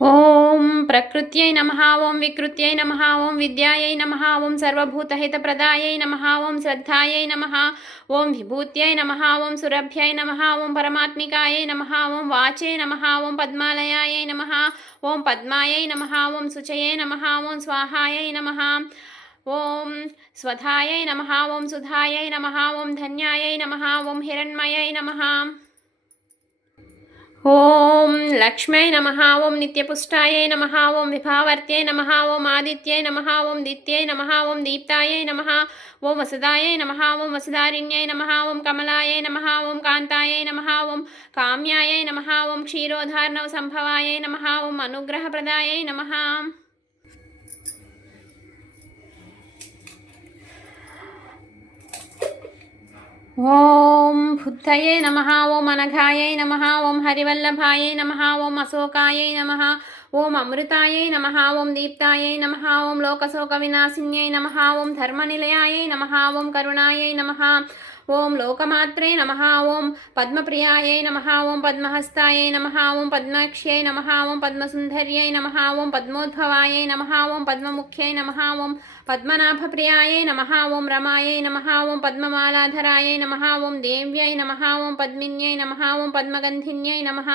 ఓం ప్రకృత్యై నమః ఓం వికృత్యై నమః ఓం విద్యాయై నమః ఓం సర్వభూతహితప్రదాయై నమః ఓం శ్రద్ధాయై నమః ఓం విభూత్యై నమః ఓం సురభ్యై నమః ఓం పరమాత్మికాయై నమః ఓం వాచే నమః ఓం పద్మాలయాయై నమః ఓం పద్మాయై నమః ఓం శుచయే నమః ఓం స్వాహాయై నమః ఓం స్వధాయై నమః ఓం సుధాయై నమః ఓం ధన్యాయై నమః ఓం హిరణ్మయై నమః ఓం లక్ష్మ్యై నమః ఓం నిత్యపుష్టాయై నమః ఓం విభావర్త్యై నమః ఓం ఆదిత్యై నమః ఓం దిత్యై నమః ఓం దీప్తాయై నమః ఓం వసుదాయై నమః ఓం వసుధారిణ్యై నమః ఓం కమలాయై నమః ఓం కాంతాయై నమః ఓం కామ్యాయై నమః ఓం క్షీరోధార్ణవ సంభవాయై నమః ఓం అనుగ్రహప్రదాయై నమః ఓం బుద్ధయే నమః ఓం అనఘాయై నమః ఓం హరివల్లభాయై నమః ఓం అశోకాయై నమః ఓం అమృతాయై నమః ఓం దీప్తాయై నమః ఓం లోకశోక వినాశిన్యై నమః ఓం ధర్మనిలయాయై నమః ఓం కరుణాయై నమః ఓం లోకమాత్రే నమః ఓం పద్మప్రియాయై నమః ఓం పద్మహస్తాయై నమః ఓం పద్మాక్ష్యై నమః ఓం పద్మసుందర్యై నమః ఓం పద్మోద్భవాయై నమః ఓం పద్మముఖ్యై నమః ఓం పద్మనాభప్రియాయై నమః ఓం రమాయై నమః ఓం పద్మమాలాధరాయై నమః ఓం దేవ్యై నమః ఓం పద్మిన్యై నమః ఓం పద్మగంధిన్యై నమః